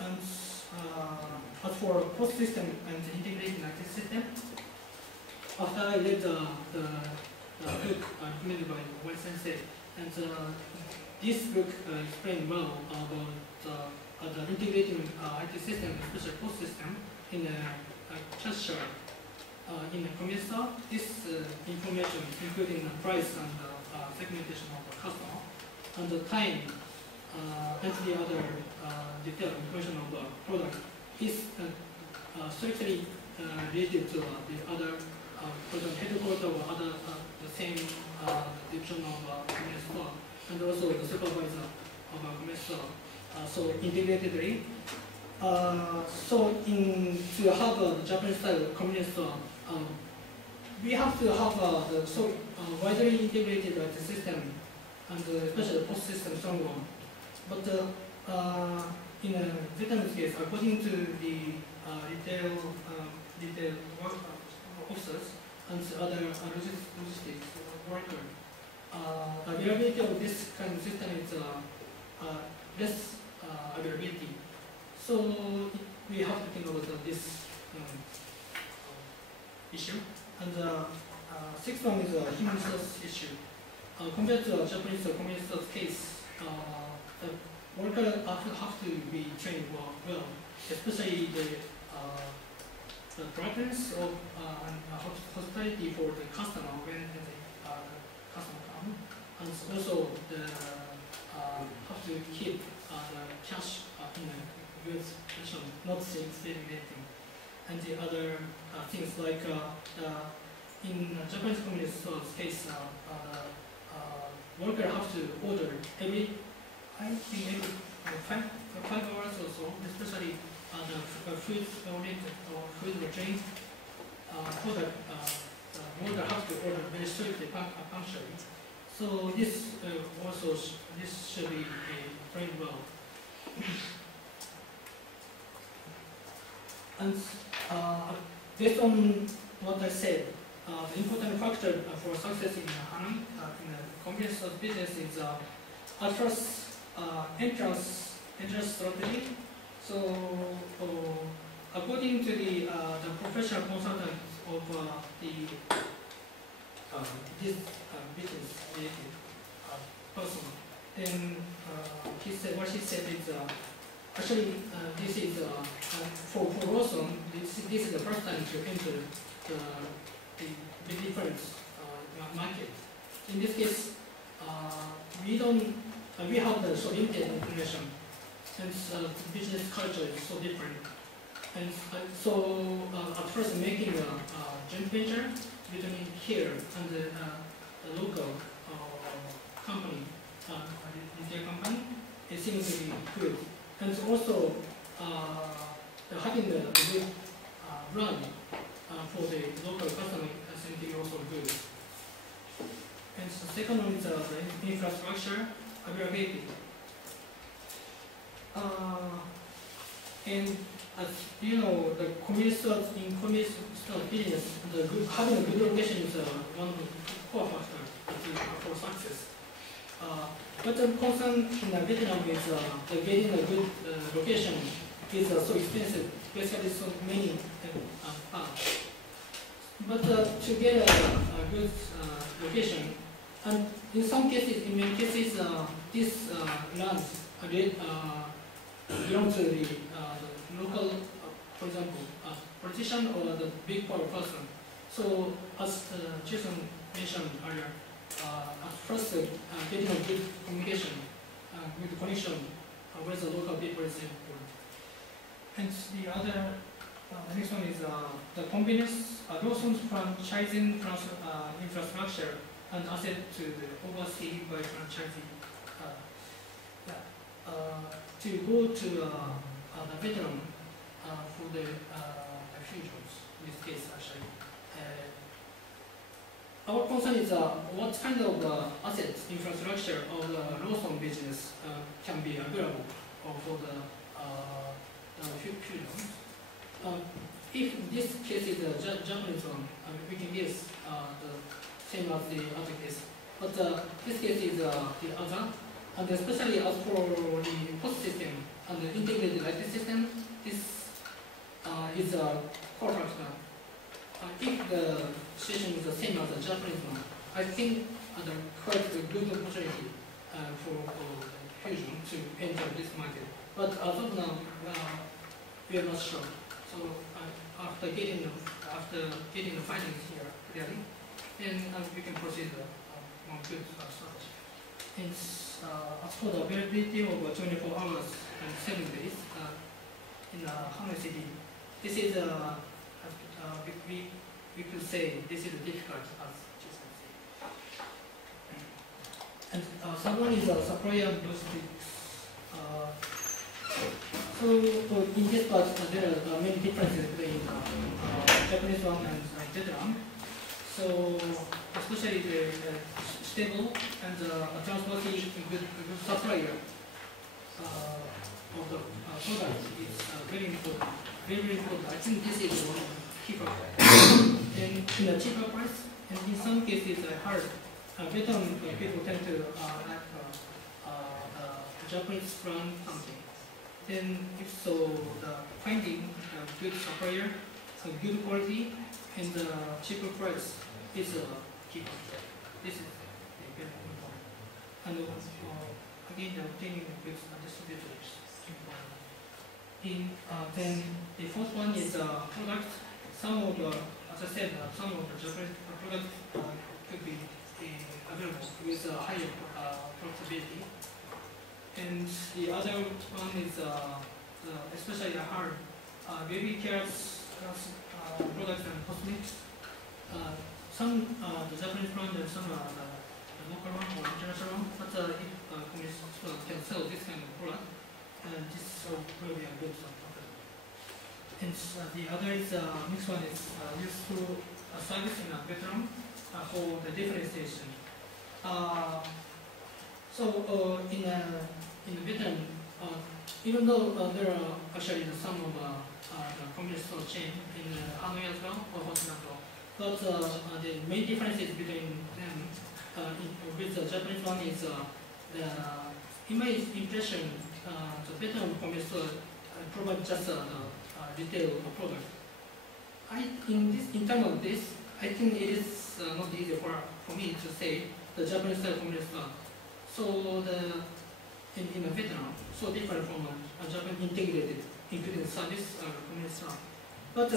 And as for post system and integrated IT system, after I read the book recommended by Wei Sensei, and this book explained well about the integrating IT system, especially post system, in a cashier. In the commissar, this information, including the price and segmentation of the customer, and the time, and the other detailed information of the product, is strictly related to the other product headquarters or other the same division of convenience store, and also the supervisor of a convenience store. So integratedly. So to have a Japanese style convenience store, we have to have the widely integrated system, and especially the post system strong one. But in Vietnam's case, according to the retail officers and other logistics worker, availability of this kind of system is less availability. So we have to think about this issue. And sixth one is a human resource issue. Compared to a Japanese convenience store case, the workers have to be trained well, especially the brightness of hospitality for the customer when the customer comes, and also the have to keep the cash in a good position, not segregating, and the other things like in Japanese convenience stores case, worker have to order every, I think every 5 hours or so, especially the food oriented or food trained product. Worker have to order very strictly punctually. So this also this should be trained well. And based on what I said, the important factor for success in HANA, in the convenience store business is at first entrance strategy. So according to the professional consultant of this business related person, then what he said is actually this is for Lawson, this is the first time to enter the different market. In this case, we have the so limited information, and business culture is so different. And so at first making a joint venture between here and the local company, retail company, it seems to be good. And also having the good run for the local customer seems to be also good. And the second one is the infrastructure availability. And as you know, the convenience store business, having a good location is one of the core factors for success. But the concern in Vietnam is getting a good location is so expensive, basically so many parts. But to get a good location, and in some cases, in many cases, these lands belong to the local, for example, politician or the big power person. So as Jason mentioned earlier, at first getting a good communication, good connection with the local people is important. And the other, the next one is the convenience, Lawson's franchising infrastructure and asset to the overseas by franchising. To go to the veteran for the futures, in this case actually. Our concern is what kind of assets, infrastructure of the Lawson business can be available for the futures. If this case is a Japanese one, we can guess the same as the other case. But this case is the other, and especially as for the post system, on the integrated lighting system, this is a core factor. If the situation is the same as the Japanese one, I think the quite a good opportunity for Fusion to enter this market. But as of now, we are not sure. So after getting the findings here clearly, then we can proceed on good strategy. And as for the availability of 24 hours and 7 days in Hanoi City, this is we could say this is difficult as Jason said. And someone is a supplier logistics. So in this part, there are many differences between Japanese one and Vietnam. So especially the stable and trustworthy good supplier of the product is very important. Very important. I think this is one of the key factors. And in a cheaper price, and in some cases hard. Vietnam people tend to like Japanese brand something. Then if so, the finding a good supplier, a good quality, and cheaper price is a key factor. This is very important. And again, the obtaining a good distributor is important. Then the fourth one is product. Some of the, as I said, some of the Japanese products could be available with higher profitability. And the other one is especially the hard baby care products and cosmetics. Some the Japanese brand and some the local one or international one, but if communist can sell this kind of product, this will be a good product. And the other is next one is useful service in Vietnam for the differentiation. So in Vietnam, even though there are actually some of the convenience store chain in Hanoi as well, or for example, but the main differences between them with the Japanese one is in my impression, the Vietnam convenience store provide just the retail product. In terms of this, I think it is not easy for me to say the Japanese style convenience store. So in Vietnam, so different from Japan integrated, including service convenience store. But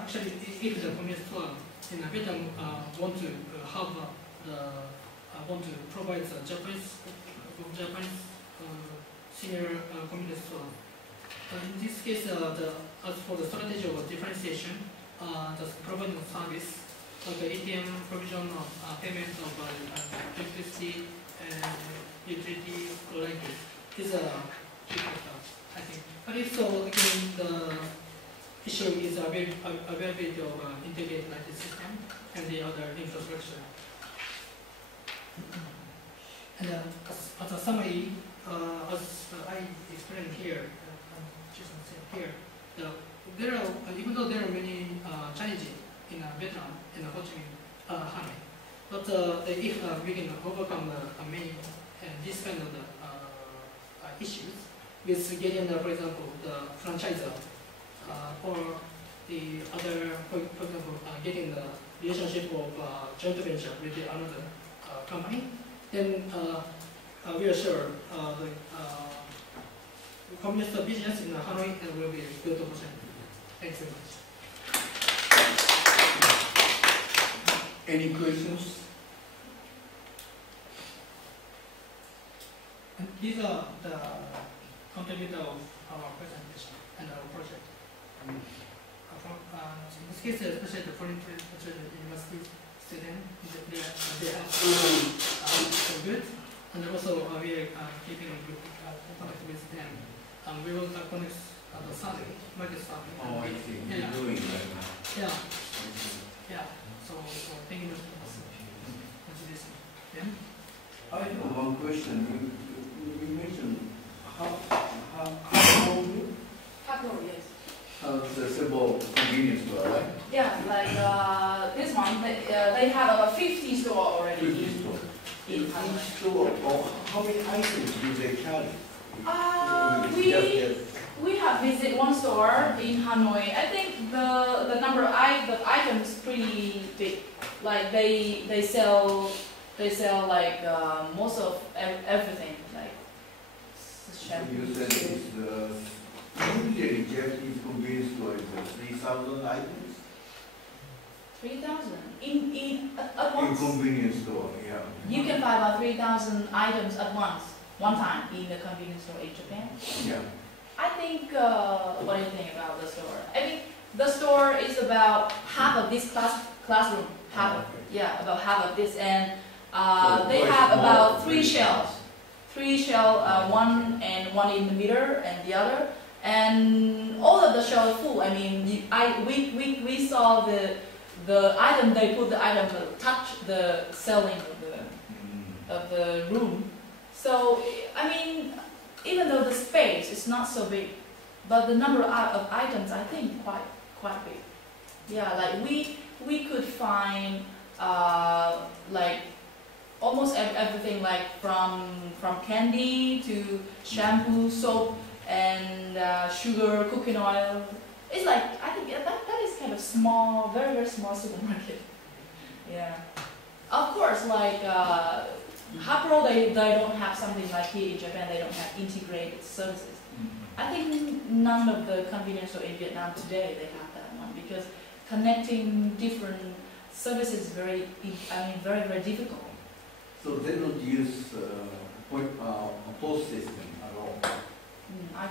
actually, if the convenience store in Vietnam want to provide the Japanese senior convenience store, in this case, as for the strategy of differentiation, the providing service, like the ATM provision of payment of electricity and utility like this is a key factor, I think. But if so, again, the issue is availability of integrated lighting system and the other infrastructure. And as a summary, as I explained here, there are, even though there are many challenges in Vietnam and Ho Chi Minh, Hanoi, but if we can overcome many these kind of issues with getting, for example, the franchisor or the other, for example, getting the relationship of joint venture with another company, then we are sure the convenience store business in Hanoi will be a good opportunity. Thanks very much. Any questions? And these are the contributors of our presentation and our project. In this case, especially the foreign university students, they are so good, and also we are keeping in good contact with them. We will connect the survey, market survey. Oh, I see. Yeah. You're doing right now. Yeah. Yeah. So thank you for this. Yeah. I have one question. You mentioned how old you? Taco, yes. The several convenience store, right? Yeah, like this one, they have about 50 store already. 50 store. In each store, how many items do they carry? We have visited one store in Hanoi. I think the number of items pretty big. Like they sell like most of everything, like shampoo. You said it's usually Japanese convenience store is 3,000 items? 3,000 in at In once. convenience store, yeah. You can buy about 3,000 items at once, one time in the convenience store in Japan. Yeah. I think, what do you think about the store? I think the store is about half of this classroom, yeah, about half of this, and they have about three shelves, one in the middle and the other, and all of the shelves full. I mean, we saw the item, they put the item to touch the ceiling of the room. So I mean, even though the space is not so big, but the number of items, I think, quite big. Yeah, like we could find like almost everything, like from candy to shampoo, soap, and sugar, cooking oil. It's like, I think that is kind of small, very, very small supermarket. Yeah. Of course, like Hapro, they don't have something like here in Japan. They don't have integrated services. I think none of the convenience store in Vietnam today they have that one, because connecting different services is very, very difficult. So they don't use post system at all? I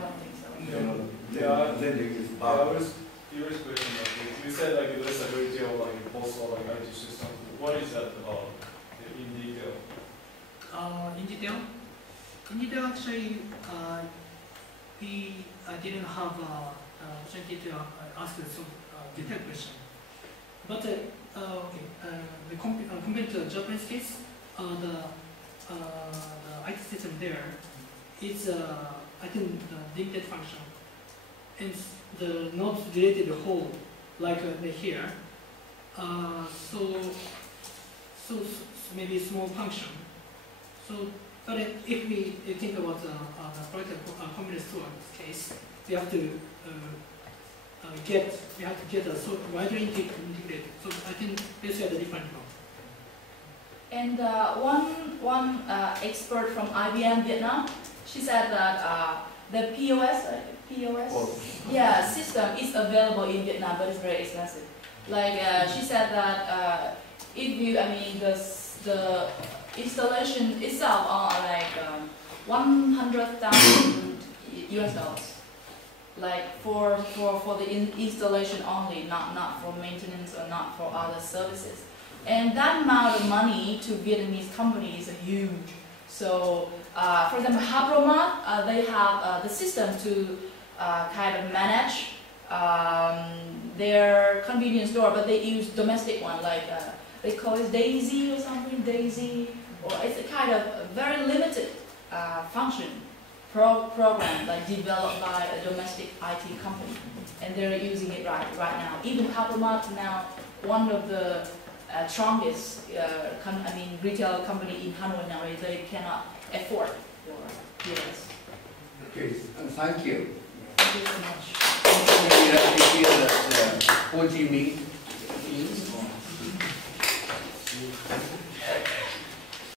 don't think so. Then they use I was curious question. Like, you said like there's a great deal like postal like IT system. What is that about in detail? In detail, actually, we didn't have opportunity to ask some detailed question. But compared to the Japanese case, the IT system there is, I think, the limited function. And the not related whole, like here. So maybe small function. So, but if we think about the convenience store case, we have to get a so widely integrated. So I think this is the different one. And one expert from IBM Vietnam, she said that the POS yeah, system is available in Vietnam, but it's very expensive. Like she said that if you, I mean, the installation itself are like $100,000 US, like for the installation only, not for maintenance or not for other services. And that amount of money to Vietnamese companies is huge. So, for example, Hapromat, they have the system to kind of manage their convenience store, but they use domestic one, like they call it Daisy or something, or it's a kind of very limited function program, like developed by a domestic IT company, and they're using it right now. Even Hapromat now, one of the strongest retail company in Hanoi now, they cannot afford your POS. Okay, thank you. Thank you so much. Maybe let me hear that Ho Chi Minh.